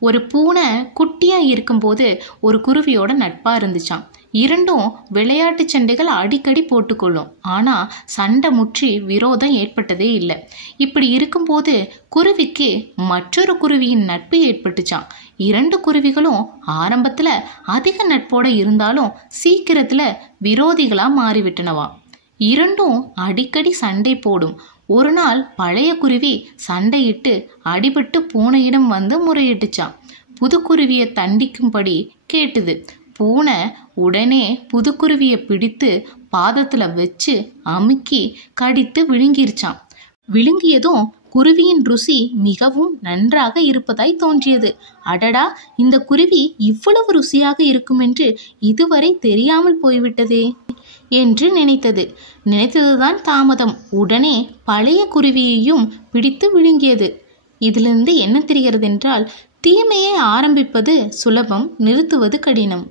ஒரு பூனை குட்டியா இருக்கும்போது ஒரு குருவியோட நட்பா இருந்துச்சாம். இரண்டும் விளையாட்டு சண்டைகள் அடிக்கடி போட்டுக்கொள்ளும். ஆனா சண்டை முற்றி விரோதம் ஏற்பட்டதே இல்லை. இப்படி இருக்கும்போது குருவிக்கு மற்றொரு குருவியின் நட்பு ஏற்பட்டுச்சாம். இரண்டு குருவிகளும் ஆரம்பத்துல அதிக நட்போட இருந்தாலும் சீக்கிரத்துல விரோதிகளா மாறிவிட்டனவா. இரண்டும் அடிக்கடி சண்டை போடும். ஒரு நாள் பழைய குருவி சண்டையிட்டு அடிபட்டு பூனையிடம் வந்து முறையிட்டுச்சான். புதுக்குருவியை தண்டிக்கும்படி கேட்டுது. பூனை உடனே புதுக்குருவியை பிடித்து பாதத்துல வச்சு அமுக்கி கடித்து விழுங்கிருச்சான். விழுங்கியதும் குருவியின் ருசி மிகவும் நன்றாக இருப்பதாய் தோன்றியது. அடடா, இந்த குருவி இவ்வளவு ருசியாக இருக்கும் என்று இதுவரை தெரியாமல் போய்விட்டதே என்று நினைத்ததுதான் தாமதம். உடனே பழைய குருவியையும் பிடித்து விழுங்கியது. இதிலிருந்து என்ன தெரிகிறது என்றால், தீமையை ஆரம்பிப்பது சுலபம், நிறுத்துவது கடினம்.